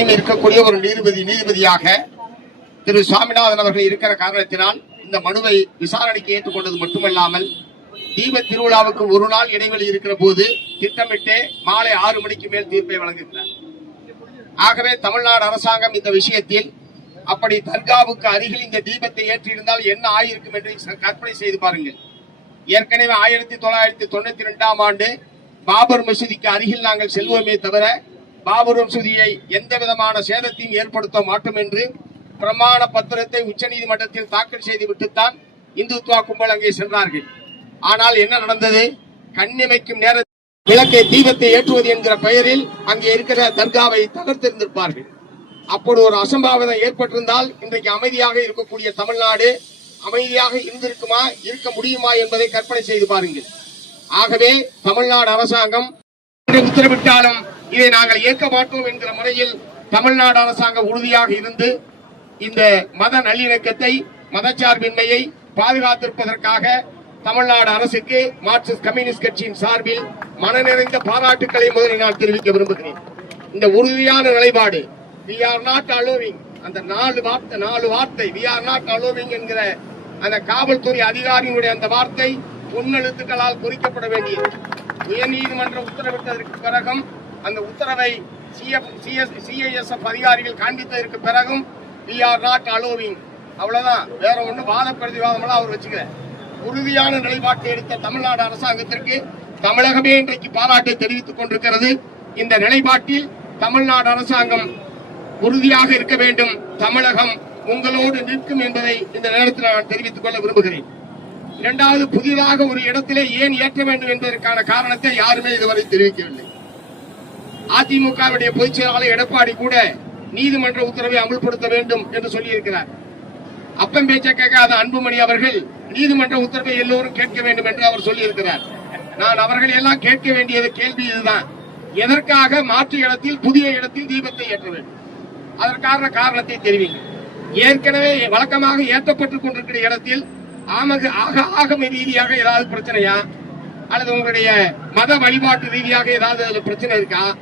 இருக்கக்கூடிய ஒரு நீதிபதி நீதிபதியாக திரு சுவாமிநாதன் அவர்கள் இருக்கிற காரணத்தினால் இந்த மனுவை விசாரணைக்கு ஏற்றுக்கொண்டது மட்டுமல்லாமல் தீப திருவிழாவுக்கு ஒரு நாள் இடைவெளி இருக்கிற போது திட்டமிட்டே மாலை ஆறு மணிக்கு மேல் தீர்ப்பை வழங்குகிறார். ஆகவே தமிழ்நாடு அரசாங்கம் இந்த விஷயத்தில் அப்படி தர்காவுக்கு அருகில் இந்த தீபத்தை ஏற்றியிருந்தால் என்ன ஆயிருக்கும் என்று கற்பனை செய்து பாருங்கள். ஏற்கனவே ஆயிரத்தி தொள்ளாயிரத்தி தொண்ணூத்தி ரெண்டாம் ஆண்டு பாபர் மசூதிக்கு அருகில் நாங்கள் செல்வோமே தவிர பாபர் மசூதியை எந்த விதமான சேதத்தையும் ஏற்படுத்த மாட்டோம் என்று பிரமாண பத்திரத்தை உச்சநீதிமன்றத்தில் தாக்கல் செய்துவிட்டுத்தான் இந்துத்வா கும்பல் அங்கே சென்றார்கள். ஆனால் என்ன நடந்தது? கண்ணிமைக்கும் நேரத்தில் விளக்கை தீபத்தை ஏற்றுவது என்கிற பெயரில் அங்கே இருக்கிற தர்காவை தகர்த்திருந்திருப்பார்கள். அப்போது ஒரு அசம்பாவிதம் ஏற்பட்டிருந்தால் இன்றைக்கு அமைதியாக இருக்கக்கூடிய தமிழ்நாடு அமைதியாக இருந்திருக்குமா இருக்க முடியுமா என்பதை கற்பனை செய்து பாருங்கள். ஆகவே தமிழ்நாடு அரசாங்கம் உத்தரவிட்டாலும் இதை நாங்கள் ஏற்க மாட்டோம் என்கிற முறையில் தமிழ்நாடு அரசாங்கம் உறுதியாக இருந்து இந்த மத நல்லிணக்கத்தை மதச்சார்பின்மையை பாதுகாத்திருப்பதற்காக தமிழ்நாடு அரசுக்கு மார்க்சிஸ்ட் கம்யூனிஸ்ட் கட்சியின் சார்பில் மனநிறைந்த பாராட்டுக்களை முதலில் நான் தெரிவிக்க விரும்புகிறேன். இந்த உறுதியான நிலைப்பாடு வி ஆர் நாட் அலோவிங் அந்த நாலு வார்த்தை நாலு வார்த்தை வி ஆர் நாட் அலோவிங் என்கிற அந்த காவல்துறை அதிகாரியினுடைய அந்த வார்த்தை பொன்னெழுத்துக்களால் குறிக்கப்பட வேண்டியது. உயர்நீதிமன்ற உத்தரவிட்டதற்கு பிறகும் அந்த உத்தரவை சிஐஎஸ்எஃப் அதிகாரிகள் காண்பித்ததற்கு பிறகும் வி ஆர் நாட் அலோவிங் அவ்வளவுதான். வேற ஒன்றும் வாத பிரதிவாதமெல்லாம் அவர் வச்சுக்கல. உறுதியான நிலைப்பாட்டை எடுத்த தமிழ்நாடு அரசாங்கத்திற்கு தமிழகமே இன்றைக்கு பாராட்டை தெரிவித்துக் கொண்டிருக்கிறது. இந்த நிலைப்பாட்டில் தமிழ்நாடு அரசாங்கம் உறுதியாக இருக்க வேண்டும். தமிழகம் உங்களோடு நிற்கும் என்பதை இந்த நேரத்தில் நான் தெரிவித்துக் கொள்ள விரும்புகிறேன். இரண்டாவது புதிதாக ஒரு இடத்திலே ஏன் ஏற்ற வேண்டும் என்பதற்கான காரணத்தை யாருமே இதுவரை தெரிவிக்கவில்லை. அதிமுகவுடைய பொதுச் செயலாளர் எடப்பாடி கூட நீதிமன்ற உத்தரவை அமல்படுத்த வேண்டும் என்று சொல்லியிருக்கிறார். அப்பம் பேச்ச கேட்காத அன்புமணி அவர்கள் நீதிமன்ற உத்தரவை எல்லோரும் கேட்க வேண்டும் என்று அவர் சொல்லியிருக்கிறார். நான் அவர்கள் எல்லாம் கேட்க வேண்டியது கேள்வி இதுதான். எதற்காக மாற்று இடத்தில் புதிய இடத்தில் தீபத்தை ஏற்ற வேண்டும்? அதற்கான காரணத்தை தெரிவிங்க. ஏற்கனவே வழக்கமாக ஏற்றப்பட்டுக் கொண்டிருக்கிற இடத்தில் ஆமக ஆக ஆகம ரீதியாக ஏதாவது பிரச்சனையா? அல்லது உங்களுடைய மத வழிபாட்டு ரீதியாக ஏதாவது பிரச்சனை இருக்கா?